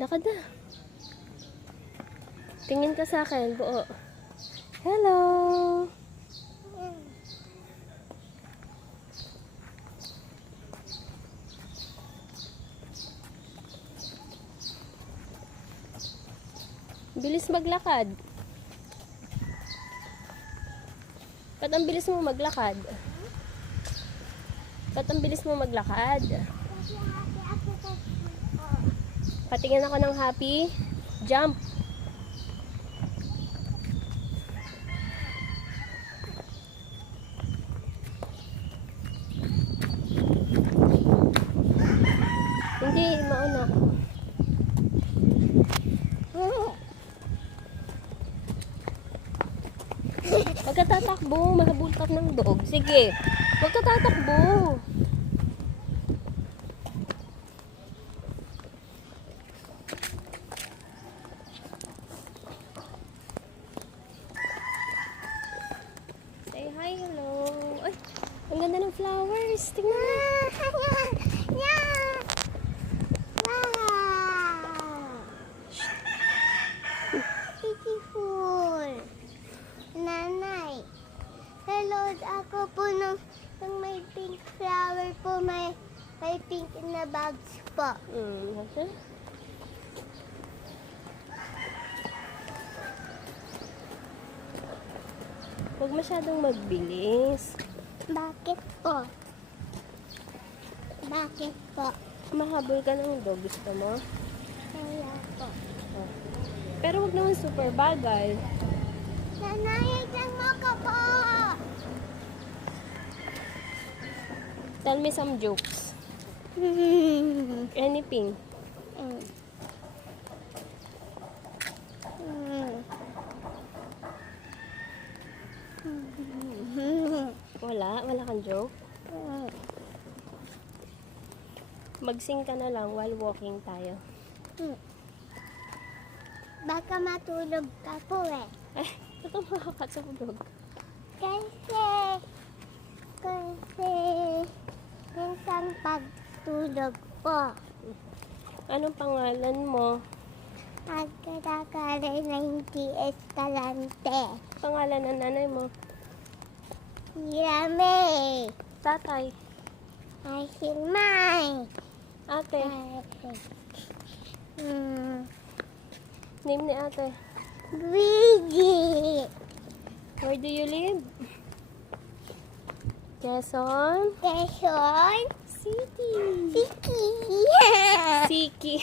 Lakad na. Tingin ka sa akin, buo. Hello! Bilis maglakad. Ba't ang bilis mo maglakad? Ba't ang bilis mo maglakad? Patingin ako ng happy. Jump. Hindi, mauna. Huwag ka tatakbo. Mahabol ka ng dog. Sige. Huwag ka tatakbo. Say hi, hello. Ay, ang ganda ng flowers. Tingnan mo. Beautiful. Nanay. Hello, ako po nung may pink flower po, may pink na bags po. Okay. Huwag masyadong magbilis. Bakit po? Bakit po? Mahabol ka ng dog. Gusto mo? Kaya po. Oh. Pero huwag naman super bagal. Nanay, dyan mo ka po! Tell me some jokes. Anything. Wala kang joke. Mag-sing ka na lang while walking tayo. Baka matulog ka po eh. Eh, ito makakatulog. Kasi, minsan pagtulog po, Anong pangalan mo? nagkakaroon ng Escalante. Pangalan ng nanay mo? Hirame. Tatay. Ay, Hilmay. Ate. Name ni ate. Luigi. Where do you live? Quezon Quezon City. City. Siki.